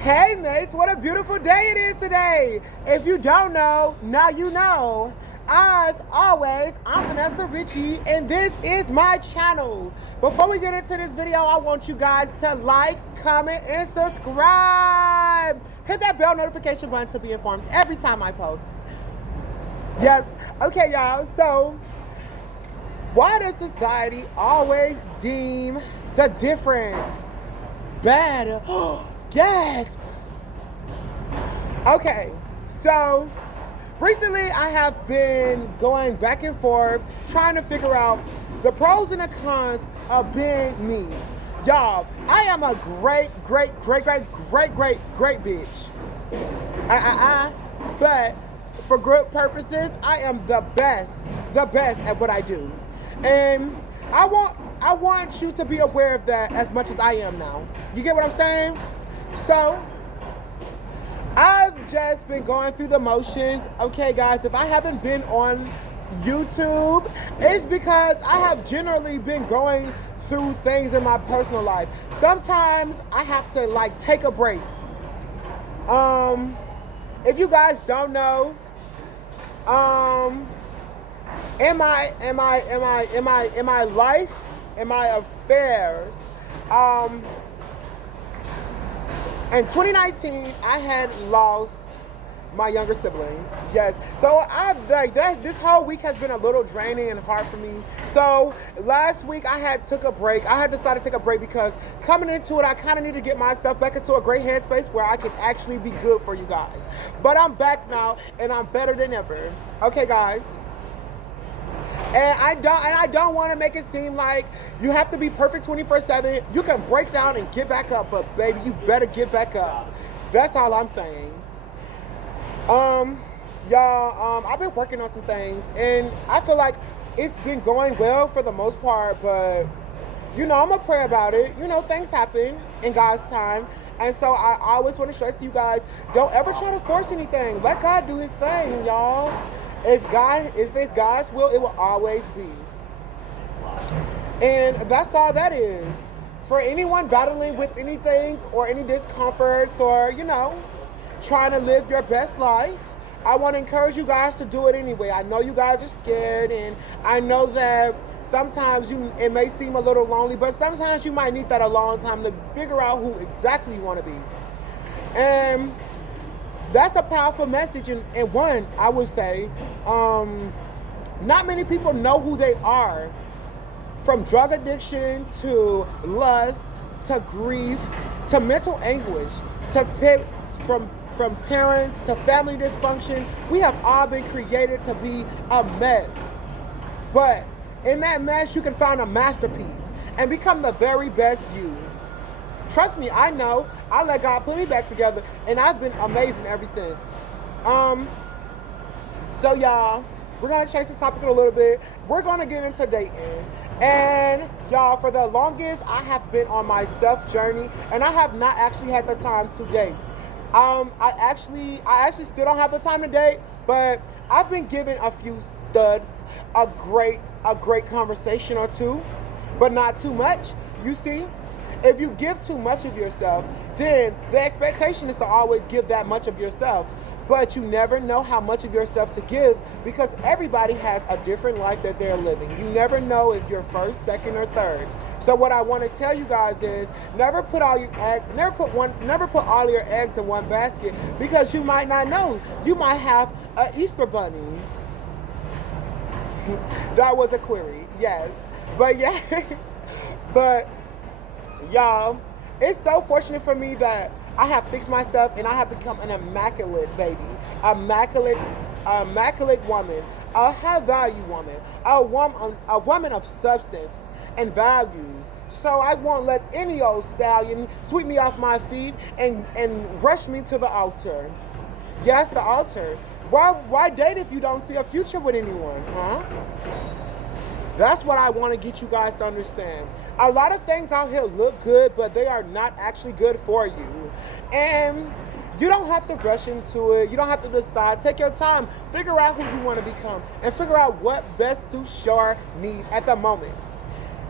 Hey mates, what a beautiful day it is today. If you don't know, now you know. As always, I'm Vanessa Ritchie and this is my channel. Before we get into this video, I want you guys to like, comment, and subscribe. Hit that bell notification button to be informed every time I post. Yes, okay y'all, so why does society always deem the different bad? Gasp! Okay, so recently I have been going back and forth trying to figure out the pros and the cons of being me. Y'all, I am a great bitch. But for good purposes, I am the best at what I do. And I want you to be aware of that as much as I am now. You get what I'm saying? So, I've just been going through the motions. Okay, guys, if I haven't been on YouTube, it's because I have generally been going through things in my personal life. Sometimes I have to like take a break. If you guys don't know, in my life, in my affairs, in 2019, I had lost my younger sibling. Yes. So I like that. This whole week has been a little draining and hard for me. So last week I had took a break. I had decided to take a break because coming into it, I kind of need to get myself back into a great headspace where I can actually be good for you guys. But I'm back now and I'm better than ever. Okay, guys. And I don't want to make it seem like you have to be perfect 24/7. You can break down and get back up, but baby, you better get back up. That's all I'm saying. Y'all, I've been working on some things, and I feel like it's been going well for the most part, but you know, I'm gonna pray about it. You know, things happen in God's time. And so I always want to stress to you guys, don't ever try to force anything. Let God do his thing, y'all. If it's God's will, it will always be. And that's all that is. For anyone battling with anything or any discomforts or, you know, trying to live your best life, I want to encourage you guys to do it anyway. I know you guys are scared, and I know that sometimes it may seem a little lonely, but sometimes you might need that alone time to figure out who exactly you want to be. And that's a powerful message, and one, I would say, not many people know who they are. From drug addiction to lust to grief to mental anguish from parents to family dysfunction, we have all been created to be a mess. But in that mess, you can find a masterpiece and become the very best you. Trust me, I know. I let God put me back together, and I've been amazing ever since. So y'all, we're gonna change the topic a little bit. We're gonna get into dating. And y'all, for the longest, I have been on my self journey, and I have not actually had the time to date. I actually still don't have the time to date, but I've been given a few studs, a great conversation or two, but not too much. You see? If you give too much of yourself, then the expectation is to always give that much of yourself. But you never know how much of yourself to give because everybody has a different life that they're living. You never know if you're first, second, or third. So what I want to tell you guys is never put all your eggs in one basket because you might not know. You might have an Easter bunny. That was a query, yes. But yeah, but y'all, it's so fortunate for me that I have fixed myself and I have become an immaculate baby, immaculate woman, a high value woman, a woman of substance and values. So I won't let any old stallion sweep me off my feet and rush me to the altar. Yes, the altar. Why date if you don't see a future with anyone, huh? That's what I want to get you guys to understand. A lot of things out here look good, but they are not actually good for you. And you don't have to rush into it. You don't have to decide. Take your time. Figure out who you want to become and figure out what best suits your needs at the moment.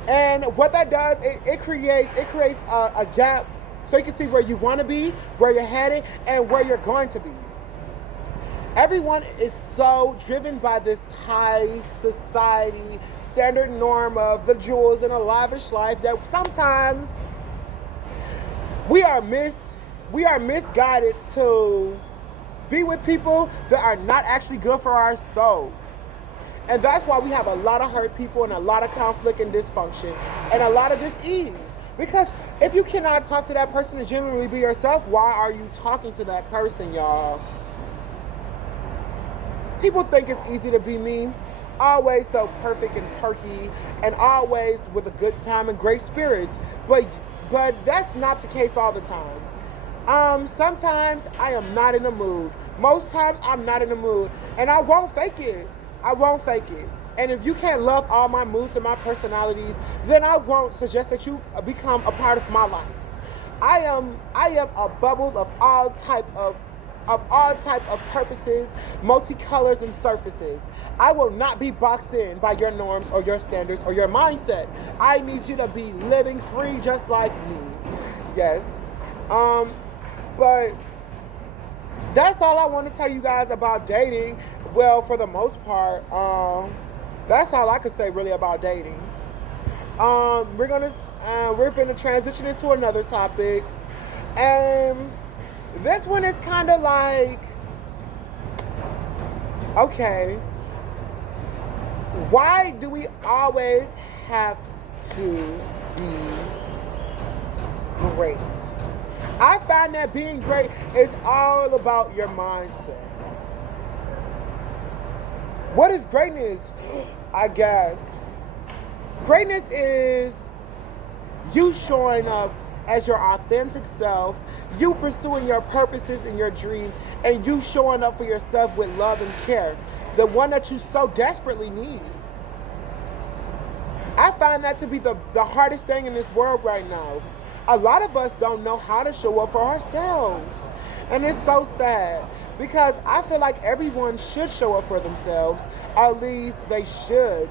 And what that does, it creates a gap so you can see where you want to be, where you're headed, and where you're going to be. Everyone is so driven by this high society standard norm of the jewels and a lavish life that sometimes we are mis we are misguided to be with people that are not actually good for our souls. And that's why we have a lot of hurt people and a lot of conflict and dysfunction and a lot of dis-ease. Because if you cannot talk to that person and genuinely be yourself, why are you talking to that person, y'all? People think it's easy to be me, always so perfect and perky, and always with a good time and great spirits. But that's not the case all the time. Sometimes I am not in the mood. Most times I'm not in the mood, and I won't fake it. I won't fake it. And if you can't love all my moods and my personalities, then I won't suggest that you become a part of my life. I am a bubble of all type of purposes, multicolors and surfaces. I will not be boxed in by your norms or your standards or your mindset. I need you to be living free just like me. Yes. But that's all I want to tell you guys about dating. Well, for the most part, that's all I could say really about dating. We're gonna transition into another topic, and this one is kind of like, okay, why do we always have to be great? I find that being great is all about your mindset. What is greatness? I guess greatness is you showing up as your authentic self, you pursuing your purposes and your dreams, and you showing up for yourself with love and care, the one that you so desperately need. I find that to be the hardest thing in this world right now. A lot of us don't know how to show up for ourselves. And it's so sad because I feel like everyone should show up for themselves. At least they should.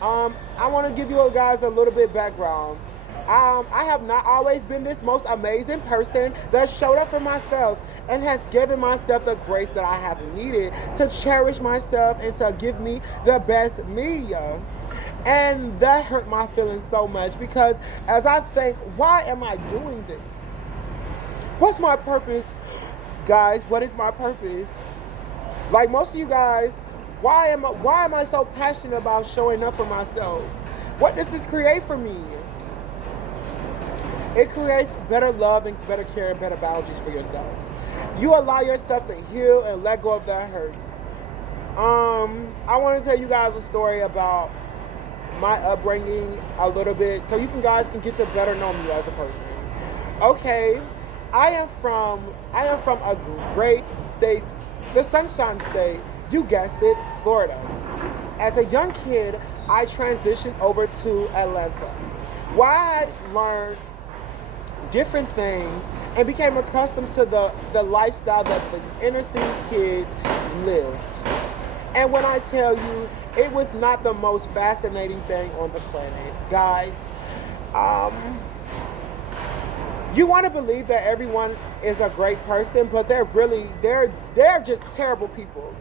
I want to give you guys a little bit background. I have not always been this most amazing person that showed up for myself and has given myself the grace that I have needed to cherish myself and to give me the best me. And that hurt my feelings so much because as I think, why am I doing this? What's my purpose? Guys, what is my purpose? Like most of you guys, why am I so passionate about showing up for myself? What does this create for me? It creates better love and better care and better boundaries for yourself. You allow yourself to heal and let go of that hurt. I want to tell you guys a story about my upbringing a little bit so you guys can get to better know me as a person. Okay, I am from a great state, the Sunshine State. You guessed it, Florida. As a young kid, I transitioned over to Atlanta, where I learned different things and became accustomed to the lifestyle that the inner city kids lived. And when I tell you, it was not the most fascinating thing on the planet. Guys, you want to believe that everyone is a great person, but they're just terrible people.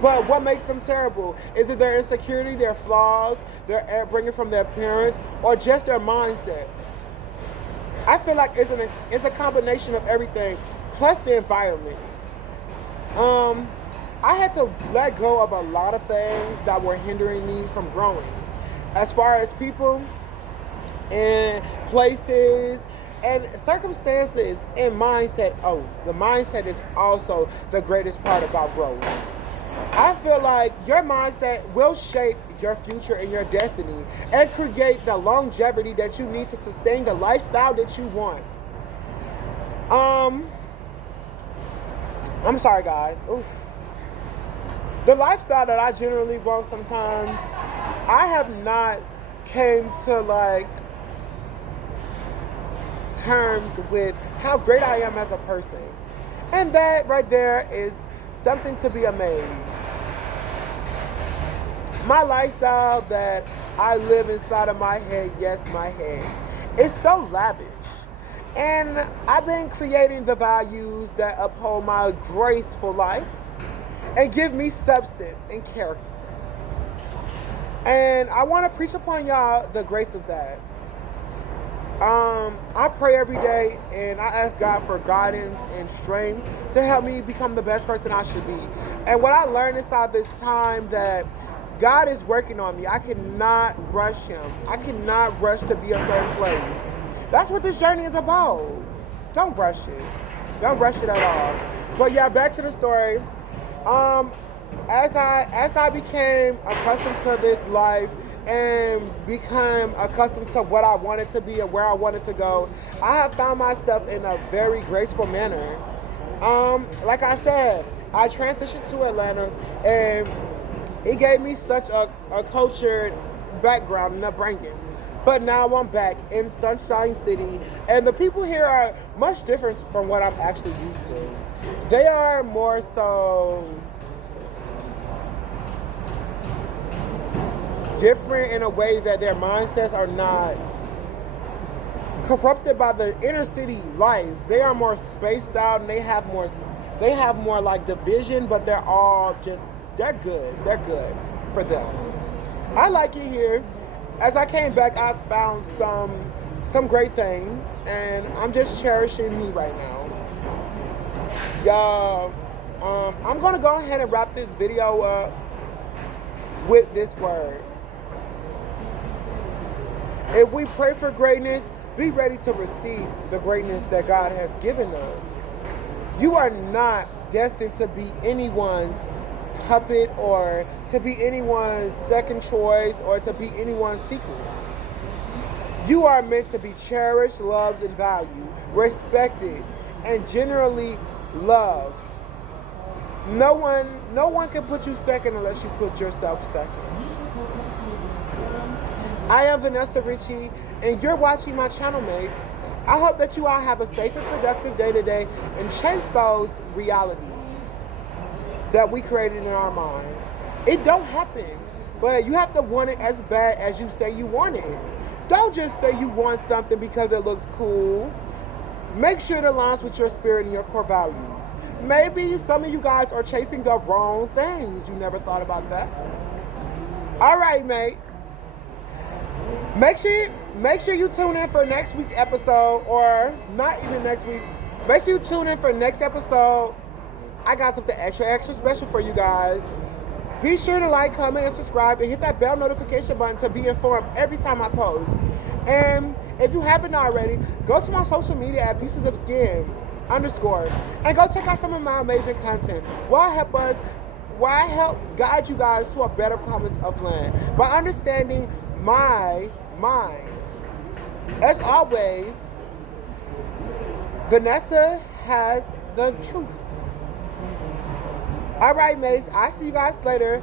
But what makes them terrible? Is it their insecurity, their flaws, their bringing from their parents, or just their mindset? I feel like it's a combination of everything, plus the environment. I had to let go of a lot of things that were hindering me from growing. As far as people and places and circumstances and mindset. Oh, the mindset is also the greatest part about growth. I feel like your mindset will shape your future and your destiny and create the longevity that you need to sustain the lifestyle that you want. I'm sorry, guys. Oof. The lifestyle that I generally want sometimes, I have not came to like terms with how great I am as a person. And that right there is something to be amazed. My lifestyle that I live inside of my head, yes, my head, is so lavish. And I've been creating the values that uphold my graceful life and give me substance and character. And I want to preach upon y'all the grace of that. I pray every day and I ask God for guidance and strength to help me become the best person I should be. And what I learned inside this time that God is working on me. I cannot rush him. I cannot rush to be a certain place. That's what this journey is about. Don't rush it. Don't rush it at all. But yeah, back to the story. As I became accustomed to this life and become accustomed to what I wanted to be and where I wanted to go, I have found myself in a very graceful manner. Like I said, I transitioned to Atlanta and it gave me such a cultured background and upbringing. But now I'm back in Sunshine City, and the people here are much different from what I'm actually used to. They are more so different in a way that their mindsets are not corrupted by the inner city life. They are more spaced out and they have more like division, but they're good. They're good for them. I like it here. As I came back, I found some great things, and I'm just cherishing me right now. Y'all, I'm gonna go ahead and wrap this video up with this word. If we pray for greatness, be ready to receive the greatness that God has given us. You are not destined to be anyone's puppet or to be anyone's second choice or to be anyone's secret. You are meant to be cherished, loved, and valued, respected, and generally loved. No one can put you second unless you put yourself second. I am Vanessa Ritchie, and you're watching my channel, mates. I hope that you all have a safe and productive day today and chase those realities that we created in our minds. It don't happen, but you have to want it as bad as you say you want it. Don't just say you want something because it looks cool. Make sure it aligns with your spirit and your core values. Maybe some of you guys are chasing the wrong things. You never thought about that. All right, mates. Make sure you tune in for next week's episode, or not even next week. Make sure you tune in for next episode. I got something extra special for you guys. Be sure to like, comment, and subscribe, and hit that bell notification button to be informed every time I post. And if you haven't already, go to my social media at @piecesofskin_, and go check out some of my amazing content. Why I help guide you guys to a better promise of land by understanding my mind. As always, Vanessa has the truth. All right, mates. I'll see you guys later.